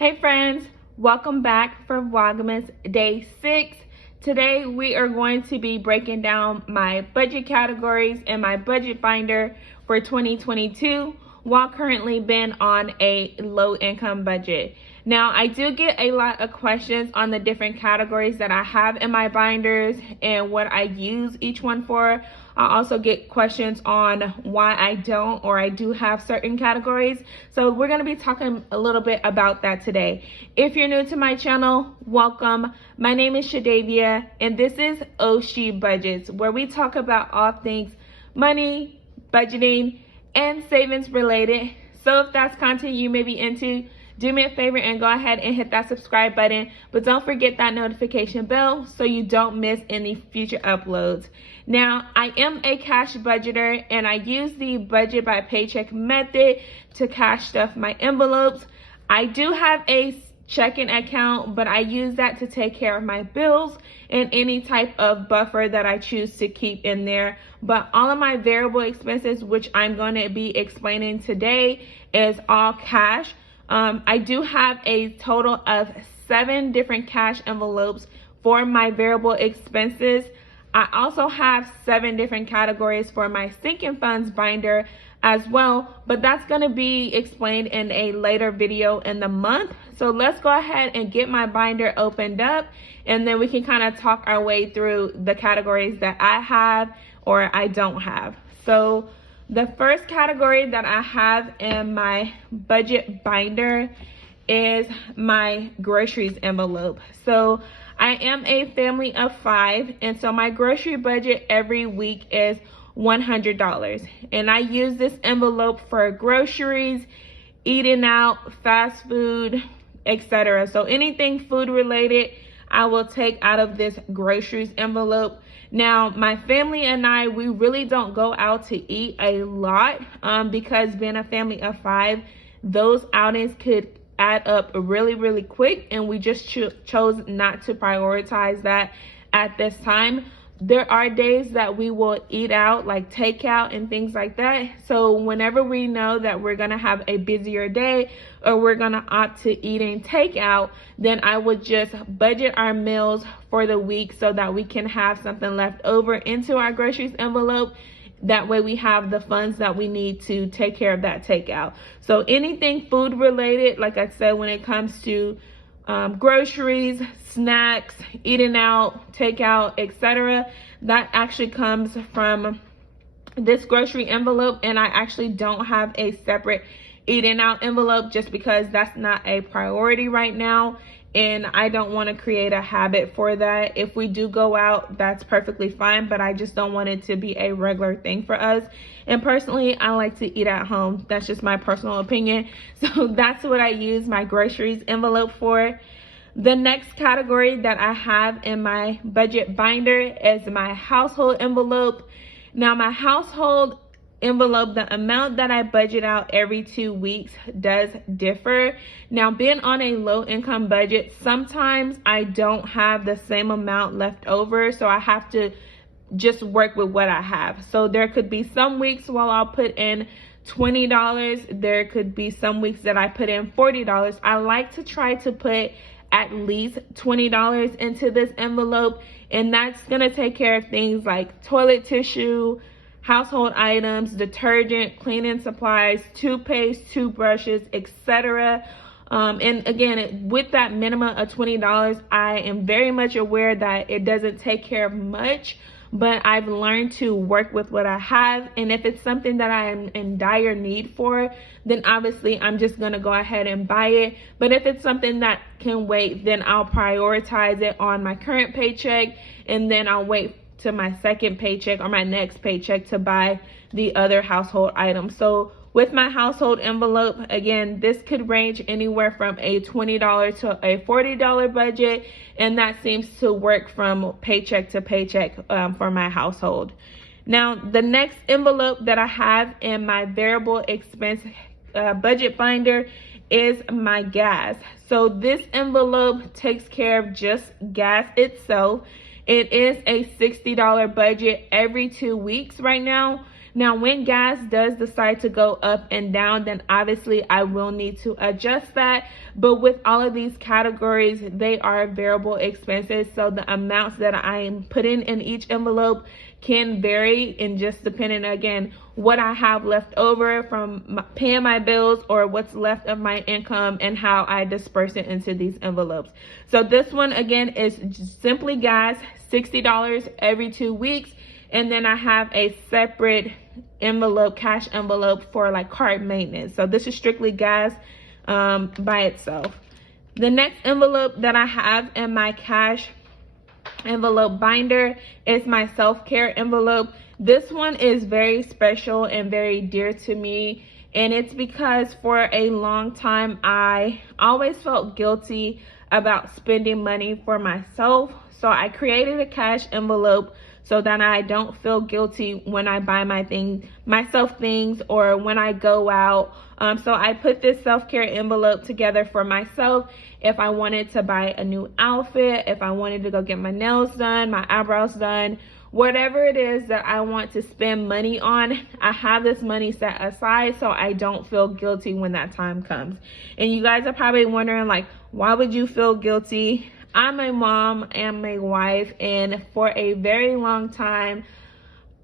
Hey friends, welcome back for Vlogmas Day 6. Today we are going to be breaking down my budget categories and my budget binder for 2022 while currently being on a low income budget. Now I do get a lot of questions on the different categories that I have in my binders and what I use each one for. I also get questions on why I don't or I do have certain categories. So we're going to be talking a little bit about that today. If you're new to my channel, welcome. My name is Shadavia and this is Ohshebudgets, where we talk about all things money, budgeting, and savings related. So if that's content you may be into, do me a favor and go ahead and hit that subscribe button, but don't forget that notification bell so you don't miss any future uploads. Now, I am a cash budgeter and I use the budget by paycheck method to cash stuff my envelopes. I do have a checking account, but I use that to take care of my bills and any type of buffer that I choose to keep in there. But all of my variable expenses, which I'm going to be explaining today, is all cash. I do have a total of 7 different cash envelopes for my variable expenses. I also have 7 different categories for my sinking funds binder as well, but that's going to be explained in a later video in the month. So let's go ahead and get my binder opened up and then we can kind of talk our way through the categories that I have or I don't have. So the first category that I have in my budget binder is my groceries envelope. So I am a family of 5, and so my grocery budget every week is $100. And I use this envelope for groceries, eating out, fast food, etc. So anything food related, I will take out of this groceries envelope. Now, my family and I, we really don't go out to eat a lot because being a family of 5, those outings could add up really quick, and we just chose not to prioritize that at this time. There are days that we will eat out, like takeout and things like that. So whenever we know that we're gonna have a busier day or we're gonna opt to eating takeout, then I would just budget our meals for the week so that we can have something left over into our groceries envelope. That way we have the funds that we need to take care of that takeout. So anything food related, like I said, when it comes to groceries, snacks, eating out, takeout, etc., that actually comes from this grocery envelope, and I actually don't have a separate eating out envelope just because that's not a priority right now, and I don't want to create a habit for that. If we do go out, that's perfectly fine, but I just don't want it to be a regular thing for us. And personally, I like to eat at home. That's just my personal opinion. So that's what I use my groceries envelope for. The next category that I have in my budget binder is my household envelope. Now, my household envelope, the amount that I budget out every 2 weeks does differ. Now, being on a low income budget, sometimes I don't have the same amount left over, so I have to just work with what I have. So there could be some weeks while I'll put in $20, there could be some weeks that I put in $40. I like to try to put at least $20 into this envelope, and that's gonna take care of things like toilet tissue, household items, detergent, cleaning supplies, toothpaste, toothbrushes, etc. And again, with that minimum of $20, I am very much aware that it doesn't take care of much, but I've learned to work with what I have. And if it's something that I am in dire need for, then obviously I'm just gonna go ahead and buy it. But if it's something that can wait, then I'll prioritize it on my current paycheck, and then I'll wait to my second paycheck or my next paycheck to buy the other household items. So with my household envelope, again, this could range anywhere from a $20 to a $40 budget, and that seems to work from paycheck to paycheck for my household. Now, the next envelope that I have in my variable expense budget binder is my gas. So this envelope takes care of just gas itself. It is a $60 budget every 2 weeks right now. Now, when gas does decide to go up and down, then obviously I will need to adjust that. But with all of these categories, they are variable expenses. So the amounts that I am putting in each envelope can vary, and just depending, again, what I have left over from paying my bills or what's left of my income and how I disperse it into these envelopes. So this one, again, is simply gas, $60 every 2 weeks. And then I have a separate envelope, cash envelope, for like card maintenance. So this is strictly gas by itself. The next envelope that I have in my cash envelope binder is my self-care envelope. This one is very special and very dear to me, and it's because for a long time I always felt guilty about spending money for myself. So I created a cash envelope so that I don't feel guilty when I buy myself things or when I go out. So I put this self-care envelope together for myself. If I wanted to buy a new outfit, if I wanted to go get my nails done, my eyebrows done, whatever it is that I want to spend money on, I have this money set aside so I don't feel guilty when that time comes. And you guys are probably wondering, like, why would you feel guilty? I'm a mom and a wife, and for a very long time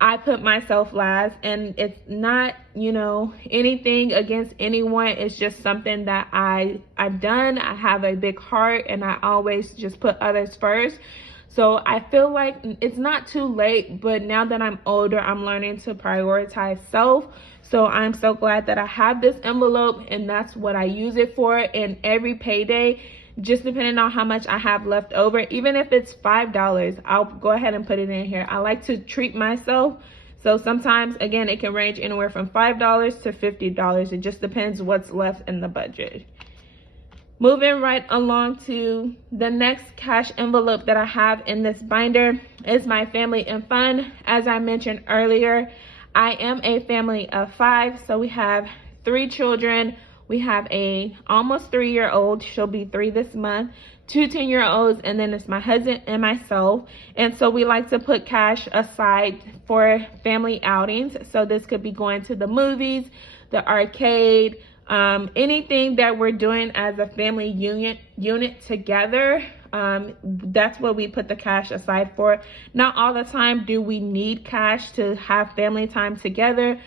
I put myself last, and it's not, anything against anyone. It's just something that I've done. I have a big heart and I always just put others first. So I feel like it's not too late, but now that I'm older, I'm learning to prioritize self. So I'm so glad that I have this envelope, and that's what I use it for. And every payday, just depending on how much I have left over, even if it's $5, I'll go ahead and put it in here. I like to treat myself. So sometimes, again, it can range anywhere from $5 to $50. It just depends what's left in the budget. Moving right along to the next cash envelope that I have in this binder is my family and fun. As I mentioned earlier, I am a family of 5. So we have 3 children. We have a almost 3-year-old. She'll be 3 this month. 2 10-year-olds, and then it's my husband and myself. And so we like to put cash aside for family outings. So this could be going to the movies, the arcade, anything that we're doing as a family unit together. That's what we put the cash aside for. Not all the time do we need cash to have family time together.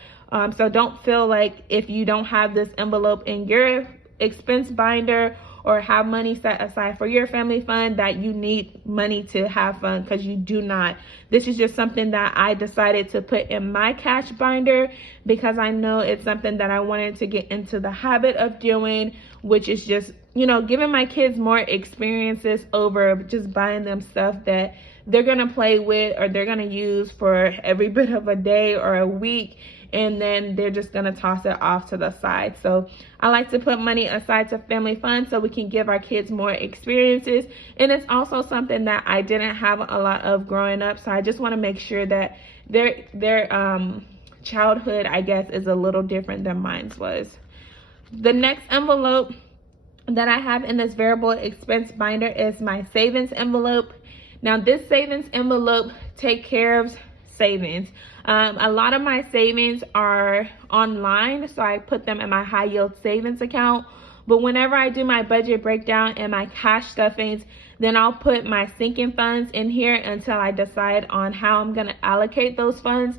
So don't feel like if you don't have this envelope in your expense binder or have money set aside for your family fund that you need money to have fun, because you do not. This is just something that I decided to put in my cash binder because I know it's something that I wanted to get into the habit of doing, which is just, giving my kids more experiences over just buying them stuff that they're gonna play with or they're gonna use for every bit of a day or a week, and then they're just gonna toss it off to the side. So I like to put money aside to family fun so we can give our kids more experiences. And it's also something that I didn't have a lot of growing up, so I just want to make sure that their childhood, I guess, is a little different than mine was. The next envelope that I have in this variable expense binder is my savings envelope. Now this savings envelope takes care of savings. A lot of my savings are online, so I put them in my high yield savings account. But whenever I do my budget breakdown and my cash stuffings, then I'll put my sinking funds in here until I decide on how I'm going to allocate those funds.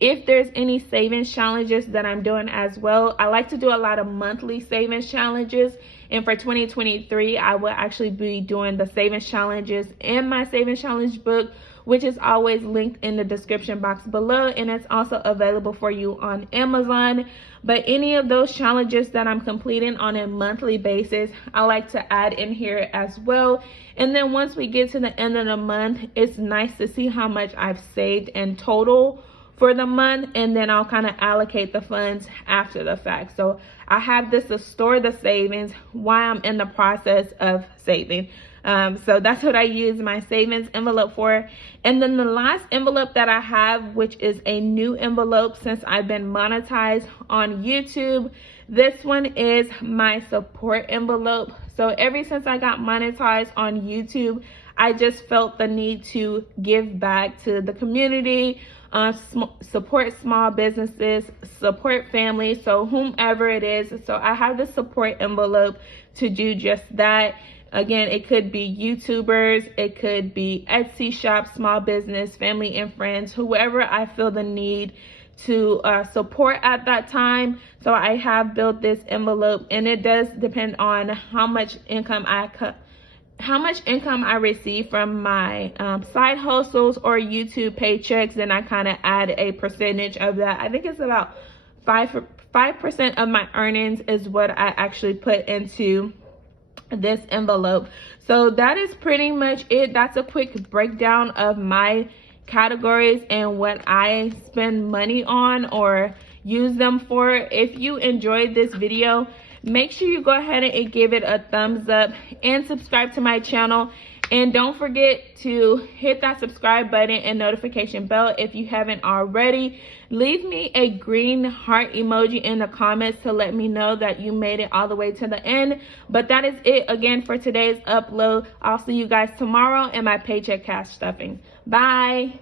If there's any savings challenges that I'm doing as well, I like to do a lot of monthly savings challenges. And for 2023, I will actually be doing the savings challenges in my savings challenge book, which is always linked in the description box below, and it's also available for you on Amazon. But any of those challenges that I'm completing on a monthly basis, I like to add in here as well. And then once we get to the end of the month, it's nice to see how much I've saved in total for the month, and then I'll kind of allocate the funds after the fact. So I have this to store the savings while I'm in the process of saving. So that's what I use my savings envelope for. And then the last envelope that I have, which is a new envelope since I've been monetized on YouTube, this one is my support envelope. So ever since I got monetized on YouTube, I just felt the need to give back to the community, support small businesses, support families, so whomever it is. So I have the support envelope to do just that. Again, it could be YouTubers, it could be Etsy shop, small business, family and friends, whoever I feel the need to support at that time. So I have built this envelope, and it does depend on how much income I receive from my side hustles or YouTube paychecks. Then I kind of add a percentage of that. I think it's about 5% of my earnings is what I actually put into this envelope. So that is pretty much it. That's a quick breakdown of my categories and what I spend money on or use them for. If you enjoyed this video, make sure you go ahead and give it a thumbs up and subscribe to my channel. And don't forget to hit that subscribe button and notification bell if you haven't already. Leave me a green heart emoji in the comments to let me know that you made it all the way to the end. But that is it again for today's upload. I'll see you guys tomorrow in my paycheck cash stuffing. Bye.